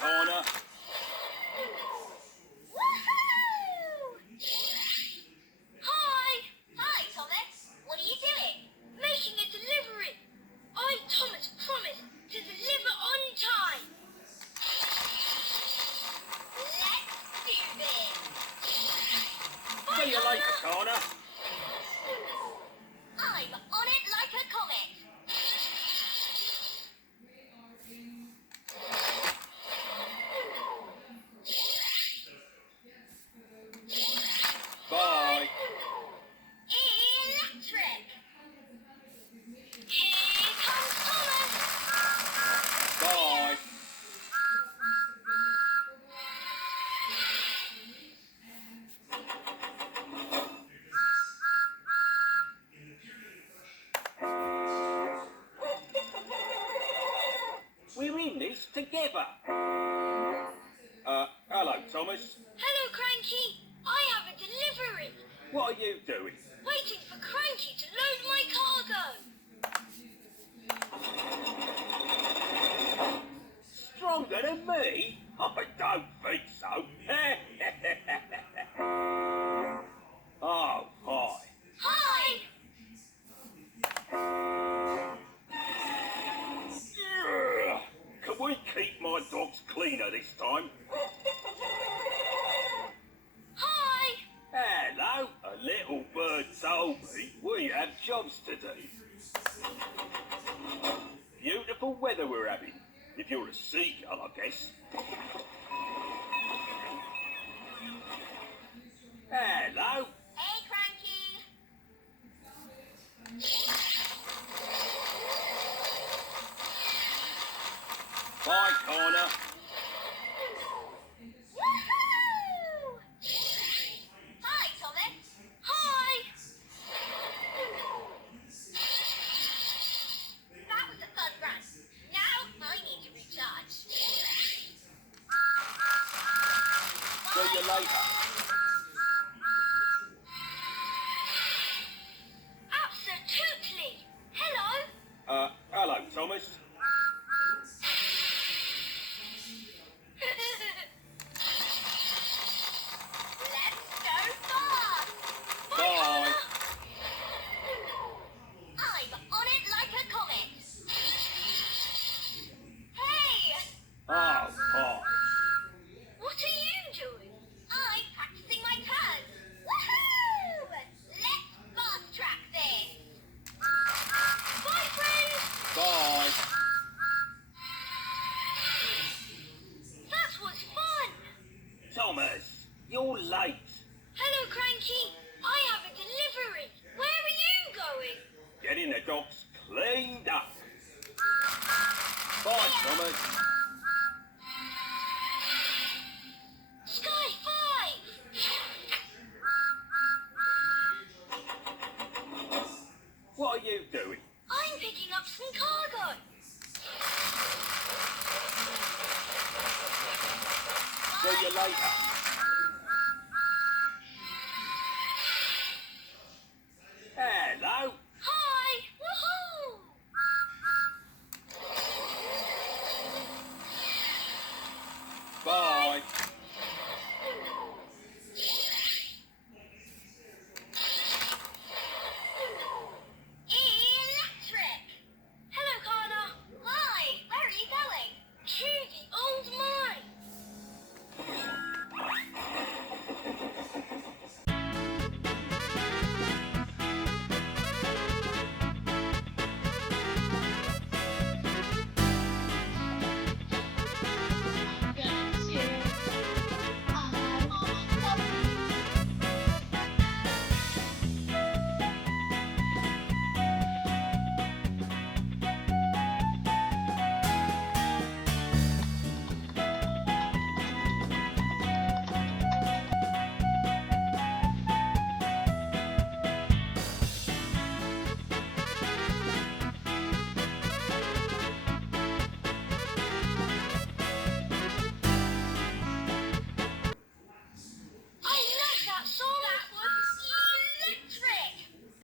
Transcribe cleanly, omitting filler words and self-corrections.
Connor. Woohoo! Hi! Hi, Thomas. What are you doing? Making a delivery. I, Thomas, promised to deliver on time. Let's do this. Bye, See you later, Connor. Connor. I'm on it like a comet. Bye. Electric. Here comes Thomas. Bye. We're in this together. Hello, Thomas. Hello, Cranky. I have a delivery. What are you doing? Waiting for Cranky to load my cargo. Stronger than me? I don't think so. Oh, hi. Hi. Ugh. Can we keep my dogs cleaner this time? Hi. Hello. A little bird told me we have jobs to do. Beautiful weather we're having. If you're a seagull, I guess. Hello. Hey, Cranky. Bye, Connor. Woohoo! Hi, Thomas. Hi. That was a fun run. Now I need to recharge. See you later. Absolutely. Hello. Hello, Thomas. Let's go fast. Bye. Connor. I'm on it like a comet. Hey, Oh, hi. what are you doing? I'm practicing my turns. Woohoo! Let's fast track this. Bye, friends. Bye. That was fun. Thomas, you're late. Hello, Cranky. I have a delivery. Where are you going? Getting the dogs cleaned up. Bye, Thomas. Sky 5. What are you doing? I'm picking up some cargo. See you later. Hello. Hi. Woohoo! Bye. Electric. Hello, Connor. Hi. Where are you going? To the old mine.